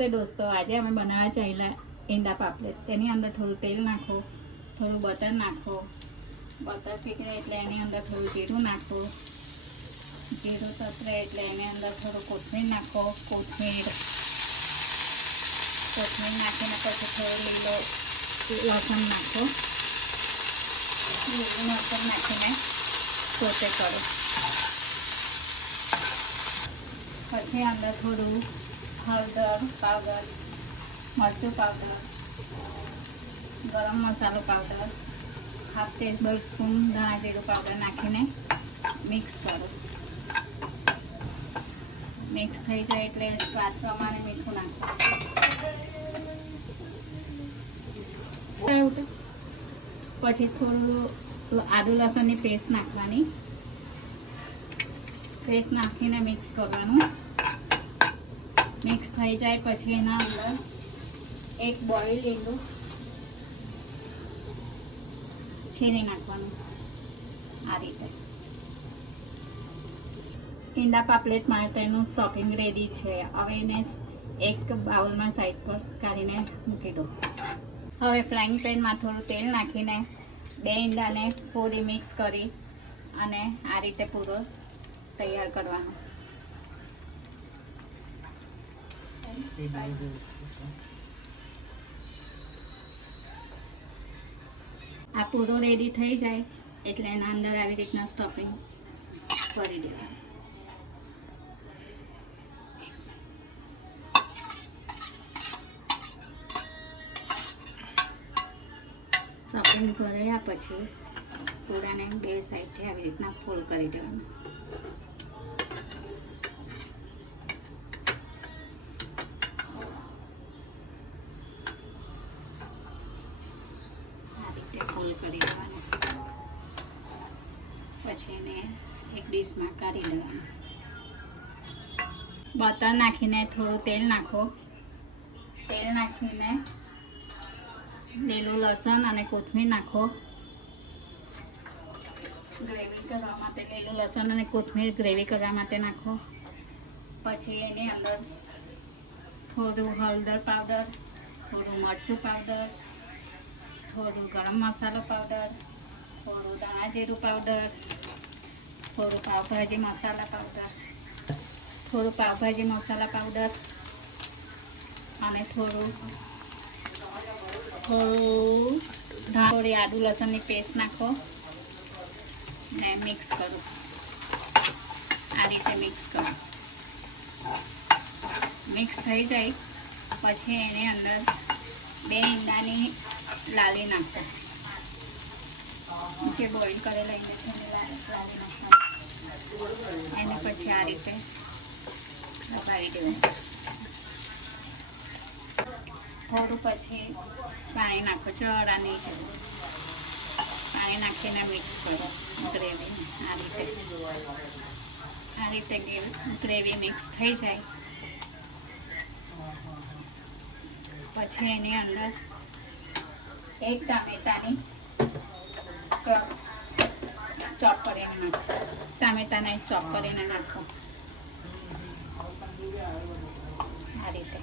નમસ્તે દોસ્તો, આજે અમે બનાવવા ચાહેલા ઈંડા પાપલેટ. તેની અંદર થોડું તેલ નાખો, થોડું બટર નાખો. બટર પીગળે એટલે એની અંદર થોડું જીરું નાખો. જીરું તતરે એટલે એની અંદર થોડું કોથમીર નાખો. કોથમીર નાખીને પછી થોડું લીલો લસણ નાખો. લીલું લસણ નાખીને સોતે કરો. પછી અંદર થોડું હળદર પાવડર, મરચું પાવડર, ગરમ મસાલો પાવડર, હાફ ટેબલ સ્પૂન ધાણા જીરું પાવડર નાખીને મિક્સ કરો. મિક્સ થઈ જાય એટલે સ્વાદ પ્રમાણે મીઠું નાખો. પછી થોડું આદુ લસણની પેસ્ટ નાખવાની. પેસ્ટ નાખીને મિક્સ કરવાનું. મિક્સ થઈ જાય પછી એના અંદર એક બોઇલ લીંબુ છીણી નાખવાનું. આ રીતે ઈંડા પાપલેટ માટેનું સ્ટફિંગ રેડી છે. હવે એને એક બાઉલમાં સાઈડ પર કાઢીને મૂકી દો. હવે ફ્રાઈંગ પેનમાં થોડું તેલ નાખીને બે ઈંડાને થોડી મિક્સ કરી અને આ રીતે પૂરો તૈયાર કરવાનો. આ પૂરો રેડી થઈ જાય એટલે એના અંદર આવી રીતના સ્ટફિંગ કરી દેવાનું. સ્ટફિંગ કર્યા પછી પૂરાને બે સાઈડથી આવી રીતના ફોલ્ડ કરી દેવાનું. ફોલ્ડ કરી દેવાનું. પછી એને એક ડીશમાં કાઢી દેવાનું. બટર નાખીને થોડું તેલ નાખો. તેલ નાખીને લીલું લસણ અને કોથમીર નાખો. ગ્રેવી કરવા માટે લીલું લસણ અને કોથમીર ગ્રેવી કરવા માટે નાખો. પછી એની અંદર થોડું હળદર પાવડર, થોડું મરચું પાવડર, થોડું ગરમ મસાલો પાવડર, થોડું ધાણા જીરું પાવડર, થોડું પાવભાજી મસાલા પાવડર, અને થોડી આદુ લસણની પેસ્ટ નાખો ને મિક્સ કરો. આ રીતે મિક્સ કરો. મિક્સ થઈ જાય પછી એની અંદર બે ઈંડાની લાલી નાખો. જે બોઇલ કરેલા ઈંડા છે એને લાલી નાખો. એને પછી આ રીતે દબાવી દેવાનું. થોડું પછી પાણી નાખો. ચડા નહીં છે. પાણી નાખીને મિક્સ કરો ગ્રેવી. આ રીતે ગ્રેવી મિક્સ થઈ જાય પછી એની અંદર એક ટામેટાની ક્રશ ચોપ કરીને નાખો. ટામેટાને ચોપ કરીને નાખો. આ રીતે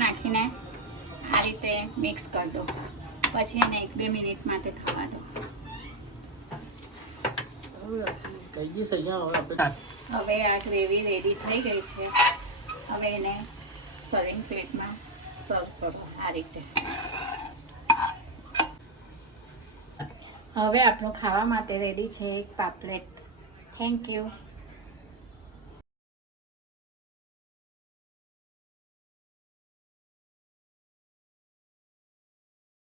નાખીને આ રીતે મિક્સ કરી દો. પછી એને 1-2 મિનિટ માટે થવા દો. હવે આ ગ્રેવી રેડી થઈ ગઈ છે. હવે એને સર્વિંગ પ્લેટમાં સર્વ કરો. આ રીતે હવે આપણું ખાવા માટે રેડી છે એક પાપલેટ. Thank you.